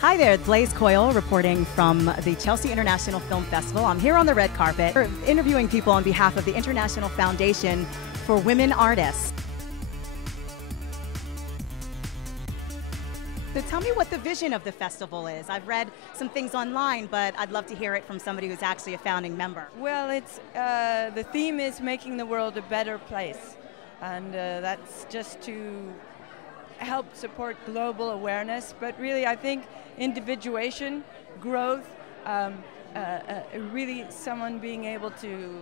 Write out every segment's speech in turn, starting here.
Hi there, Blaise Coyle reporting from the Chelsea International Film Festival. I'm here on the red carpet interviewing people on behalf of the International Foundation for Women Artists. So tell me what the vision of the festival is. I've read some things online, but I'd love to hear it from somebody who's actually a founding member. Well, it's the theme is making the world a better place, and that's just to help support global awareness, but really I think individuation, growth, really someone being able to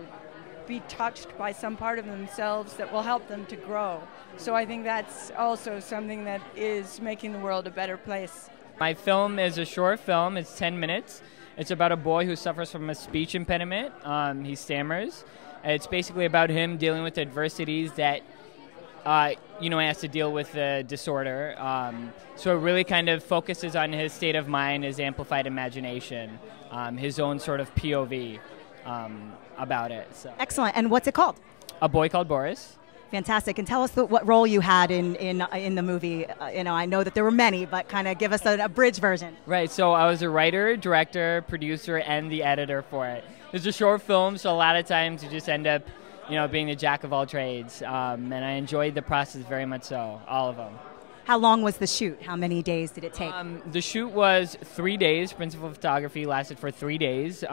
be touched by some part of themselves that will help them to grow. So I think that's also something that is making the world a better place. My film is a short film. It's 10 minutes. It's about a boy who suffers from a speech impediment. He stammers. It's basically about him dealing with adversities that has to deal with the disorder. So it really kind of focuses on his state of mind, his amplified imagination, his own sort of POV about it. So. Excellent. And what's it called? A Boy Called Boris. Fantastic. And tell us what role you had in the movie. I know that there were many, but kind of give us a bridge version. Right. So I was a writer, director, producer, and the editor for it. It's a short film, so a lot of times you just end up being the jack of all trades. And I enjoyed the process very much so, all of them. How long was the shoot? How many days did it take? The shoot was 3 days. Principal photography lasted for 3 days,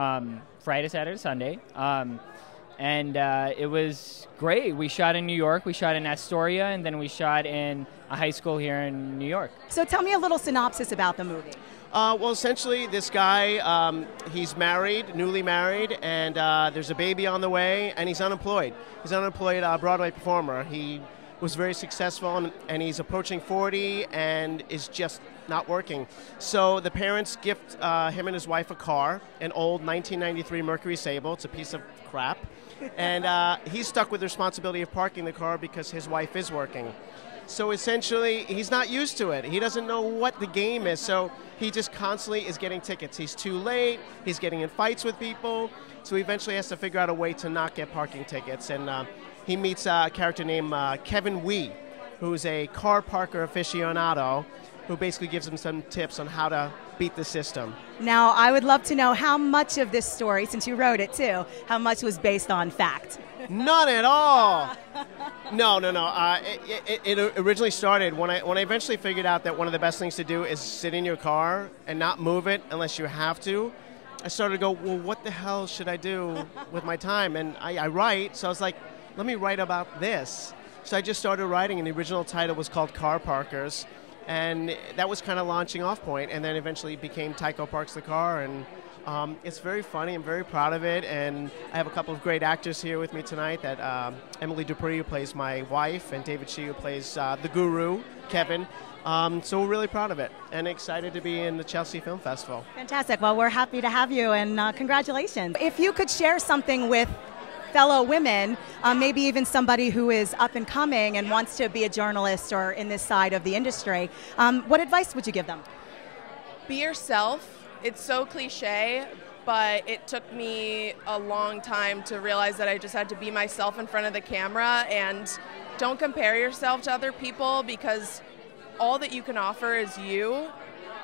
Friday, Saturday, Sunday. And it was great. We shot in New York, we shot in Astoria, and then we shot in a high school here in New York. So tell me a little synopsis about the movie. Well, essentially, this guy, he's married, newly married, and there's a baby on the way, and he's unemployed. He's an unemployed Broadway performer. He was very successful, and he's approaching 40 and is just not working. So the parents gift him and his wife a car, an old 1993 Mercury Sable. It's a piece of crap. And he's stuck with the responsibility of parking the car because his wife is working. So essentially, he's not used to it. He doesn't know what the game is, so he just constantly is getting tickets. He's too late, he's getting in fights with people, so he eventually has to figure out a way to not get parking tickets. And he meets a character named Kevin Wee, who's a car parker aficionado, who basically gives him some tips on how to beat the system. Now, I would love to know how much of this story, since you wrote it too, how much was based on fact? None at all. No. It originally started when I eventually figured out that one of the best things to do is sit in your car and not move it unless you have to. I started to go, well, what the hell should I do with my time? And I write, so I was like, let me write about this. So I just started writing, and the original title was called Car Parkers. And that was kind of launching off point, and then eventually became Tycho Parks the Car. And it's very funny. I'm very proud of it, and I have a couple of great actors here with me tonight. That Emily Dupree, who plays my wife, and David Shee, who plays the guru, Kevin. So we're really proud of it, and excited to be in the Chelsea Film Festival. Fantastic. Well, we're happy to have you, and congratulations. If you could share something with fellow women, maybe even somebody who is up and coming and wants to be a journalist or in this side of the industry, what advice would you give them? Be yourself. It's so cliche, but it took me a long time to realize that I just had to be myself in front of the camera, and don't compare yourself to other people, because all that you can offer is you,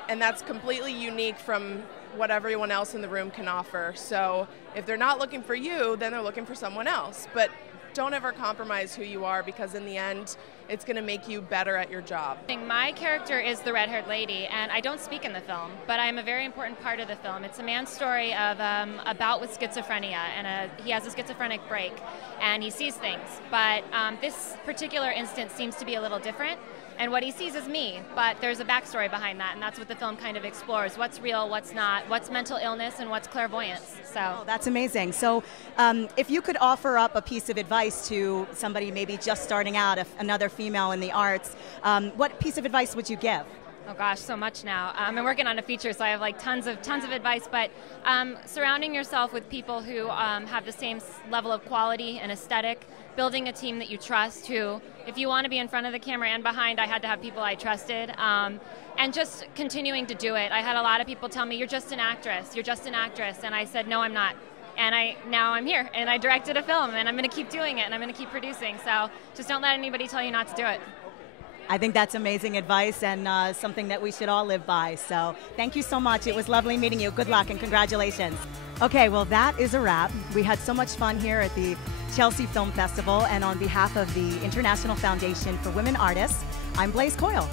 and that's completely unique from what everyone else in the room can offer. So if they're not looking for you, then they're looking for someone else. But don't ever compromise who you are, because in the end, it's going to make you better at your job. My character is the red-haired lady, and I don't speak in the film, but I'm a very important part of the film. It's a man's story of a bout with schizophrenia, and he has a schizophrenic break, and he sees things. But this particular instance seems to be a little different, and what he sees is me, but there's a backstory behind that, and that's what the film kind of explores. What's real, what's not, what's mental illness, and what's clairvoyance. So that's amazing. So if you could offer up a piece of advice to somebody maybe just starting out, another female in the arts, what piece of advice would you give? Oh gosh, so much now. I'm working on a feature, so I have like tons of advice, but surrounding yourself with people who have the same level of quality and aesthetic, building a team that you trust, who, if you want to be in front of the camera and behind, I had to have people I trusted, and just continuing to do it. I had a lot of people tell me, you're just an actress, and I said, no, I'm not. And now I'm here, and I directed a film, and I'm going to keep doing it, and I'm going to keep producing, so just don't let anybody tell you not to do it. I think that's amazing advice and something that we should all live by. So thank you so much. It was lovely meeting you. Good luck and congratulations. Okay, well, that is a wrap. We had so much fun here at the Chelsea Film Festival, and on behalf of the International Foundation for Women Artists, I'm Blaise Coyle.